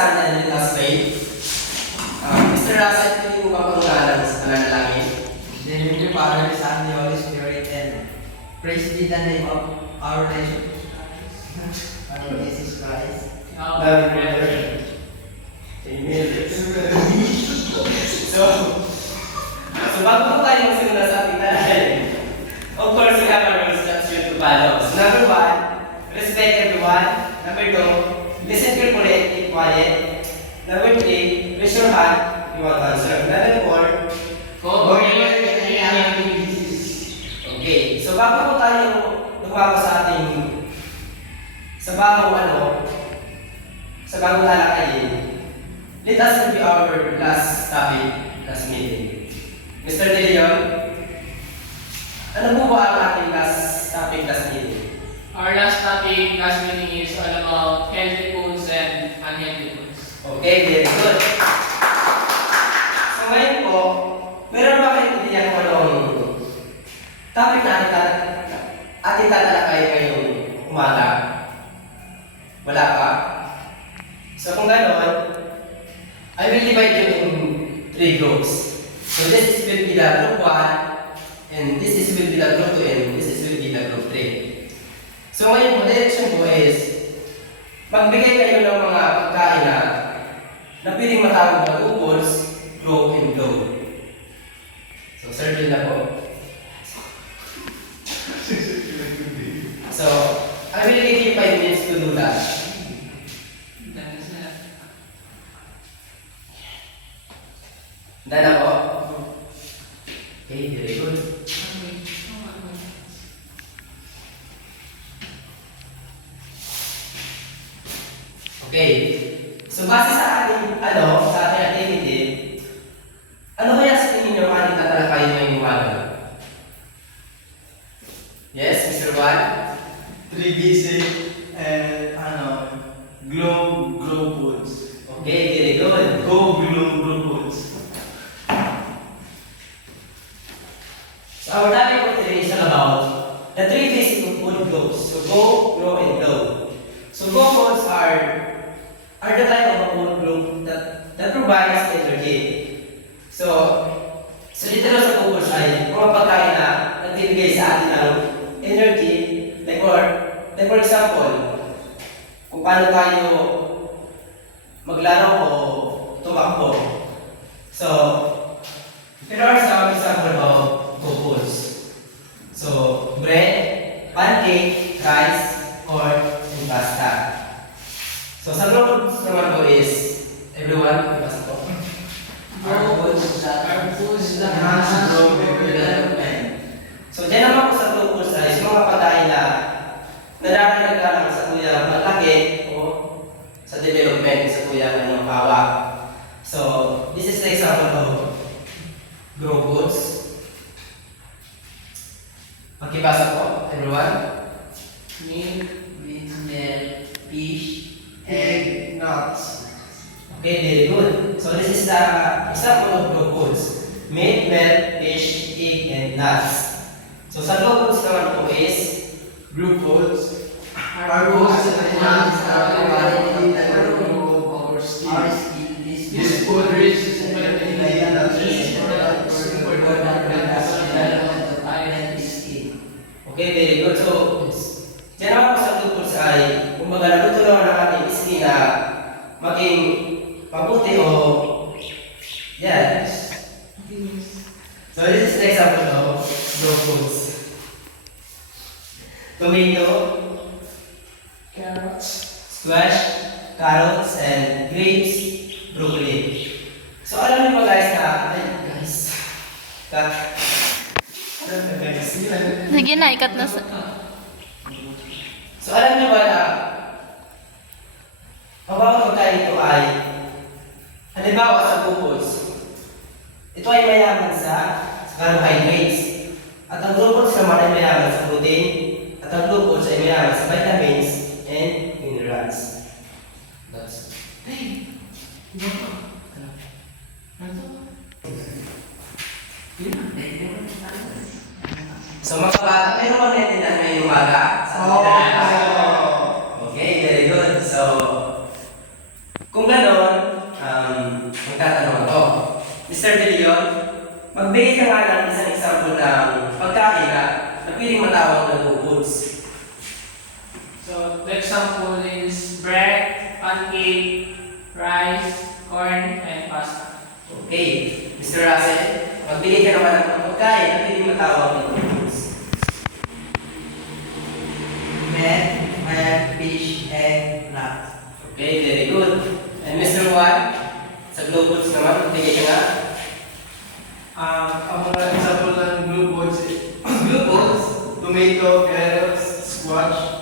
stand and let us pray. Mr. Russell, pwede mo ba pangalan sa pananalangin? In the name of the Father, the Son, and the Holy Spirit, and praise be the name of our Lord Jesus Christ. Amen. So bago po tayo magsimula sa ating talakayan, of course, we have our instruction to follow. So number 1, respect everyone. Number 2, listen carefully and keep quiet. Number 3, raise your hand if you want to answer. Number 4, okay. So bago po tayo lumako sa ating sa bagong talakayin, let us review our last topic, last meeting. Mr. De Leon, ano po ba ang ating last topic, last meeting? Our last topic, last meeting is all about healthy foods and unhealthy foods. Okay, very good. So ngayon po, meron ba kayong ideya kung anong topic na ating tatalakay ngayong umaga? Wala pa? So kung gano'n, I will divide you in 3 groups. So this will be the group 1, and this will be the group 2, and this will be the group 3. So ngayon po, direction po is, magbigay kayo ng mga pagkain na piling matawag na upols, grow and glow. So circle na po. So, I will give you 5 minutes to do that. Done na po? Okay, very good. Okay. So base sa ating sa ating activity, ano kaya sa tingin niyo ang ating tatalakayin ngayong umaga? Yes, Mr. Juan? 3 basic and grow foods. Okay, very good. Grow foods. So our topic for today is all about the 3 basic food groups. So go, grow, and glow. So go foods are the type of a food group that provides energy. So dito sa go foods ay mga pagkain na nagbibigay sa atin ng energy. Like for example, kung paano tayo maglaro o tumakbo. So there are some examples of go foods. So bread, pancake, rice, corn, and pasta. So sa grow foods naman po is everyone, ipasa po. Our foods that enhance growth and development. So dyan naman po sa grow foods ay mga pagkain na nadaragdag lang sa kuyang malaki o sa development sa kuyang hawak. So this is the example of grow foods. Makibasa po, everyone. Meat, fish, egg, nuts. Okay, very good. So this is the example of grow foods. Meat, milk, fish, egg, and nuts. So sa grow foods naman po is Group foods are foods that enhance our quality and improve our skill. This food rich in vitamin and nutrition for good development of iron and skin. okay, very good. So yan naman po sa grow foods ay kumbaga natutulungan ng ating skin na maging mabuti o yes. So this is the example of grow foods. Tomato, Carrots. squash, carrots, and grapes, broccoli. So alam niyo ba guys na, Sige na, ikat na sa... So alam niyo ba na, ang bawat pagkain ito ay, halimbawa sa glucose, ito ay mayaman sa carbohydrates. At ang glucose naman ay mayaman sa protein, at ang glucose ay mayaman sa vitamins and minerals. That's So mga bata, meron ba natin ngayong umaga? Okay, very good. So, kung gano'n, itatanong ko. Mr. De Leon, magbigay ka nga ng isang example ng pagkain na pwedeng matawag na low foods. So the example is bread, pancake, rice, corn, and pasta. Okay, Mr. Russell, magbigay ka naman ng pagkain na pwedeng matawag na low foods. Meat, egg, fish, and nuts. Okay, very good. And Mr. Juan, sa low foods naman, magbigay ka nga. Ang mga example ng glue balls, tomato, carrots, squash,